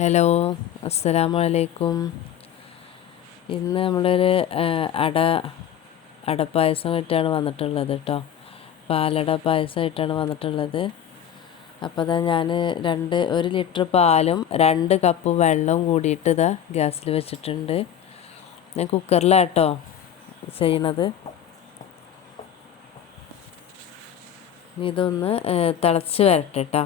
Hello, അസ്സലാമു അലൈക്കും. ഇന്ന് നമ്മളൊരു അട അടപ്പായസമായിട്ടാണ് വന്നിട്ടുള്ളത് കേട്ടോ. പാലട പായസമായിട്ടാണ് വന്നിട്ടുള്ളത്. അപ്പോൾ അതാ ഞാൻ 1 ലിറ്റർ പാലും 2 കപ്പ് വെള്ളവും കൂടിയിട്ട് ഇതാ ഗ്യാസിൽ വെച്ചിട്ടുണ്ട്. ഞാൻ കുക്കറിലാണ് കേട്ടോ ചെയ്യണത്. ഇതൊന്ന് തിളച്ച് വരട്ടെ കേട്ടോ.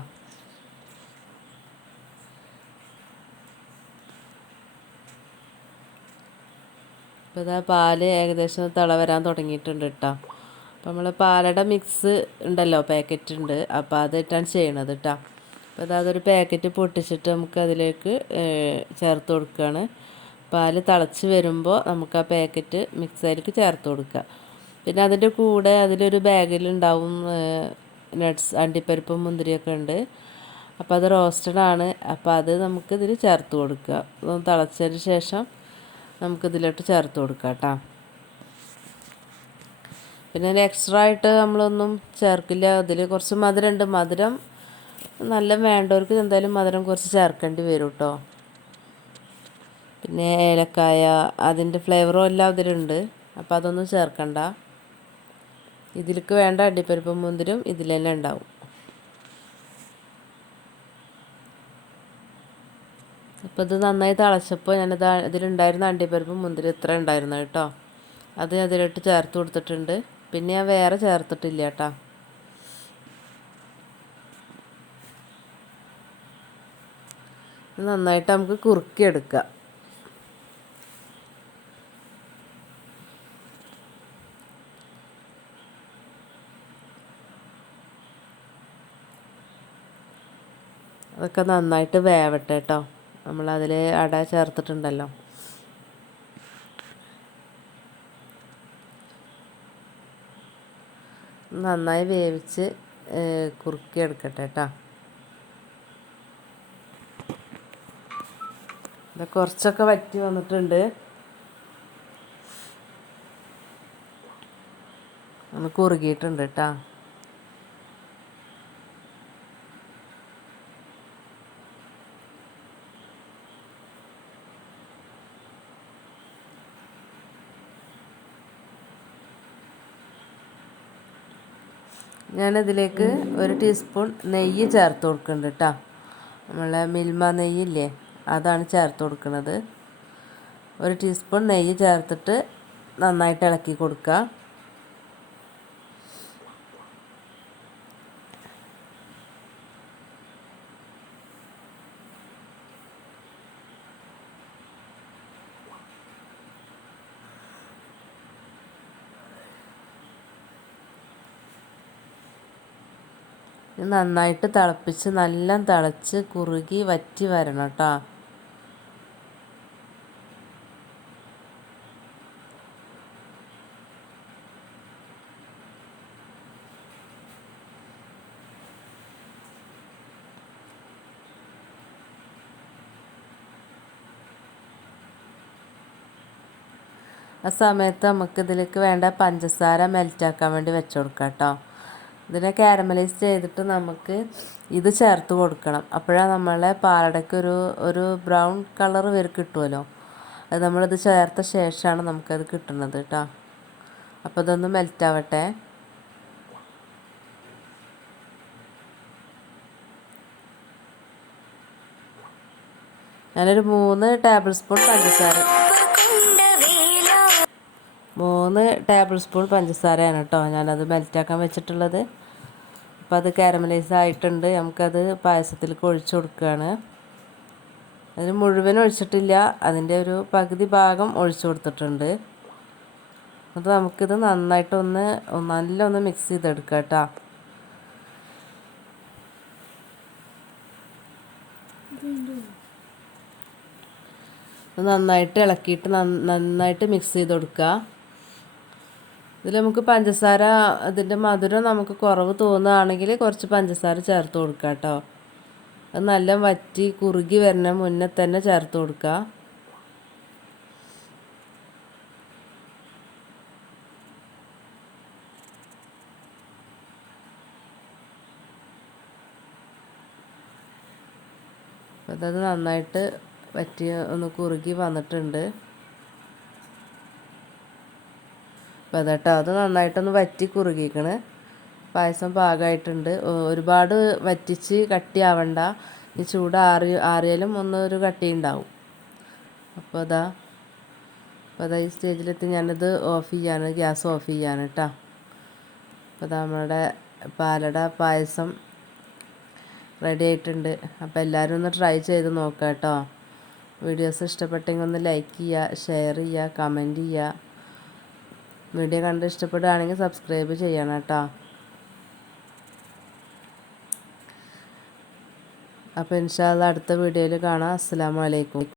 ഇപ്പോൾ ഇതാ പാല് ഏകദേശം തിള വരാൻ തുടങ്ങിയിട്ടുണ്ട് കേട്ടോ. അപ്പോൾ നമ്മൾ പാലട മിക്സ് ഉണ്ടല്ലോ, പാക്കറ്റ് ഉണ്ട്, അപ്പോൾ അതിട്ടാണ് ചെയ്യണത് കേട്ടോ. അപ്പോൾ അതൊരു പാക്കറ്റ് പൊട്ടിച്ചിട്ട് നമുക്ക് അതിലേക്ക് ചേർത്ത് കൊടുക്കുകയാണ്. പാല് തിളച്ച് വരുമ്പോൾ നമുക്ക് ആ പാക്കറ്റ് മിക്സിലേക്ക് ചേർത്ത് കൊടുക്കുക. പിന്നെ അതിൻ്റെ കൂടെ അതിലൊരു ബാഗിലുണ്ടാവും നട്ട്സ്, അണ്ടിപ്പരിപ്പും മുന്തിരിയൊക്കെ ഉണ്ട്. അപ്പോൾ അത് റോസ്റ്റഡാണ്. അപ്പോൾ അത് നമുക്കിതിൽ ചേർത്ത് കൊടുക്കുക. ഒന്ന് തിളച്ചതിന് ശേഷം നമുക്കിതിലോട്ട് ചേർത്ത് കൊടുക്കാം കേട്ടോ. പിന്നെ എക്സ്ട്രാ ആയിട്ട് നമ്മളൊന്നും ചേർക്കില്ല. അതിൽ കുറച്ച് മധുരമുണ്ട്. മധുരം നല്ല വേണ്ടവർക്ക് എന്തായാലും മധുരം കുറച്ച് ചേർക്കേണ്ടി വരും കേട്ടോ. പിന്നെ ഏലക്കായ, അതിൻ്റെ ഫ്ലേവറും എല്ലാം ഇതിലുണ്ട്. അപ്പോൾ അതൊന്നും ചേർക്കണ്ട. ഇതിലേക്ക് വേണ്ട അണ്ടിപ്പരിപ്പും മുന്തിരും ഇതിൽ തന്നെ ഉണ്ടാവും. അപ്പോൾ ഇത് നന്നായി തിളച്ചപ്പോൾ ഞാനിത് ഇതിലുണ്ടായിരുന്ന അണ്ടിപ്പരിപ്പും മുന്തിരി ഇത്ര ഉണ്ടായിരുന്നു കേട്ടോ. അത് അതിലിട്ട് ചേർത്ത് കൊടുത്തിട്ടുണ്ട്. പിന്നെ ഞാൻ വേറെ ചേർത്തിട്ടില്ല കേട്ടോ. നന്നായിട്ട് നമുക്ക് കുറുക്കിയെടുക്കാം. അതൊക്കെ നന്നായിട്ട് വേവട്ടെ കേട്ടോ. നമ്മളതിൽ അട ചേർത്തിട്ടുണ്ടല്ലോ. നന്നായി വേവിച്ച് കുറുക്കിയെടുക്കട്ടെ കേട്ടോ. ഇത് കുറച്ചൊക്കെ വറ്റി വന്നിട്ടുണ്ട്. ഒന്ന് കുറുകിയിട്ടുണ്ട് കേട്ടോ. ഞാനതിലേക്ക് 1 ടീസ്പൂൺ നെയ്യ് ചേർത്ത് കൊടുക്കുന്നുണ്ട് കേട്ടോ. നമ്മളെ മിൽമ നെയ്യില്ലേ, അതാണ് ചേർത്ത് കൊടുക്കുന്നത്. 1 ടീസ്പൂൺ നെയ്യ് ചേർത്തിട്ട് നന്നായിട്ട് ഇളക്കി കൊടുക്കുക. നന്നായിട്ട് തിളപ്പിച്ച് നല്ല തിളച്ച് കുറുകി വറ്റി വരണം കേട്ടോ. ആ സമയത്ത് നമുക്ക് ഇതിലേക്ക് വേണ്ട പഞ്ചസാര മെൽറ്റാക്കാൻ വേണ്ടി വെച്ച് കൊടുക്കാം കേട്ടോ. ഇതിനെ കാരമലൈസ് ചെയ്തിട്ട് നമുക്ക് ഇത് ചേർത്ത് കൊടുക്കണം. അപ്പോഴാണ് നമ്മളെ പാലടയ്ക്ക് ഒരു ബ്രൗൺ കളർ കിട്ടുമല്ലോ. അത് നമ്മളിത് ചേർത്ത ശേഷമാണ് നമുക്കത് കിട്ടുന്നത് കേട്ടോ. അപ്പോൾ ഇതൊന്ന് മെൽറ്റാവട്ടെ. ഞാനൊരു 3 ടേബിൾ സ്പൂൺ പഞ്ചസാരയാണ് കേട്ടോ ഞാനത് മെൽറ്റാക്കാൻ വെച്ചിട്ടുള്ളത്. അപ്പോൾ അത് കാരമലൈസ് ആയിട്ടുണ്ട്. നമുക്കത് പായസത്തിലേക്ക് ഒഴിച്ചു കൊടുക്കുകയാണ്. അതിന് മുഴുവൻ ഒഴിച്ചിട്ടില്ല, അതിൻ്റെ ഒരു പകുതി ഭാഗം ഒഴിച്ചു കൊടുത്തിട്ടുണ്ട്. എന്നിട്ട് നമുക്കിത് നന്നായിട്ടൊന്ന് നല്ലൊന്ന് മിക്സ് ചെയ്തെടുക്കാം കേട്ടോ. നന്നായിട്ട് ഇളക്കിയിട്ട് നന്നായിട്ട് മിക്സ് ചെയ്ത് കൊടുക്കുക. ഇതിൽ നമുക്ക് പഞ്ചസാര, അതിൻ്റെ മധുരം നമുക്ക് കുറവ് തോന്നുകയാണെങ്കിൽ കുറച്ച് പഞ്ചസാര ചേർത്ത് കൊടുക്കുക കേട്ടോ. അത് നല്ല വറ്റി കുറുകി വരുന്ന മുന്നേ തന്നെ ചേർത്ത് കൊടുക്കുക. അപ്പോൾ അതത് നന്നായിട്ട് വറ്റി ഒന്ന് കുറുകി വന്നിട്ടുണ്ട്. അപ്പോൾ അതാട്ടോ അത് നന്നായിട്ടൊന്ന് വറ്റി കുറുകിക്കണ്. പായസം പാകമായിട്ടുണ്ട്. ഒരുപാട് വറ്റിച്ച് കട്ടിയാവണ്ട. ഈ ചൂട് ആറിയാലും ഒന്നൊരു കട്ടി ഉണ്ടാവും. അപ്പോൾ അതാ ഈ സ്റ്റേജിലെത്തി ഞാനിത് ഗ്യാസ് ഓഫ് ചെയ്യാണ് കേട്ടോ. അപ്പോൾ അതാ നമ്മുടെ പാലട പായസം റെഡി ആയിട്ടുണ്ട്. അപ്പോൾ എല്ലാവരും ഒന്ന് ട്രൈ ചെയ്ത് നോക്കാം കേട്ടോ. വീഡിയോസ് ഇഷ്ടപ്പെട്ടെങ്കിൽ ഒന്ന് ലൈക്ക് ചെയ്യുക, ഷെയർ ചെയ്യുക, കമൻറ്റ് ചെയ്യുക. വീഡിയോ കണ്ട് ഇഷ്ടപ്പെടുകയാണെങ്കിൽ സബ്സ്ക്രൈബ് ചെയ്യണം കേട്ടോ. അപ്പോൾ ഇൻഷാ അല്ലാഹ് അടുത്ത വീഡിയോയിൽ കാണാം. അസ്സലാമു അലൈക്കും.